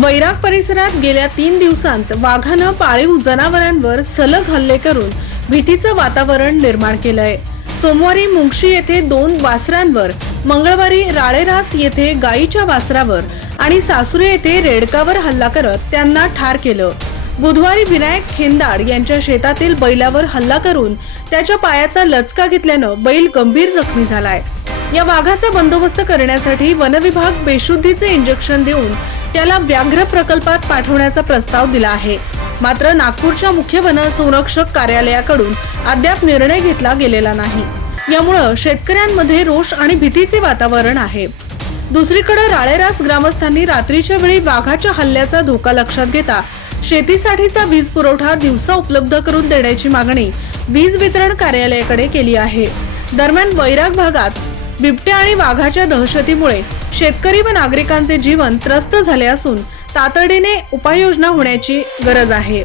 वैराग परिसरात गेल्या 3 दिवसांत वाघानं पाळीव जनावरांवर सलग हल्ले करून भीतीचं वातावरण निर्माण केलंय। सोमवारी मुंगशी येथे 2 वासरांवर, मंगळवारी राळेरास येथे गायीच्या वासरावर आणि सासुरे येथे रेडकावर हल्ला करत त्यांना ठार केलं। बुधवारी विनायक खेंदाड यांच्या शेतातील बैलावर हल्ला करून त्याच्या पायाचा लचका घेतल्यानं बैल गंभीर जखमी झालाय। या वाघाचा बंदोबस्त करण्यासाठी वनविभाग बेशुद्धीचे इंजेक्शन देऊन त्याला व्याघ्र प्रकल्पात पाठवण्याचा प्रस्ताव दिला आहे। मात्र नागपूरच्या मुख्य वन संरक्षक कार्यालयाकडून अद्याप निर्णय घेतला गेलेला नाही। यामुळे शेतकऱ्यांमध्ये रोष आणि भीतीचे वातावरण आहे। दुसरीकडे राळेरास ग्रामस्थांनी रात्रीच्या वेळी वाघाच्या हल्ल्याचा धोका लक्षात घेता शेतीसाठीचा वीज पुरवठा दिवसा उपलब्ध करून देण्याची मागणी वीज वितरण कार्यालयाकडे केली आहे। दरम्यान वैराग भागात बिबट्या आणि वाघाच्या दहशतीमुळे शेतकरी व नागरिकांचे जीवन त्रस्त झाले असून तातडीने उपाययोजना होण्याची गरज आहे।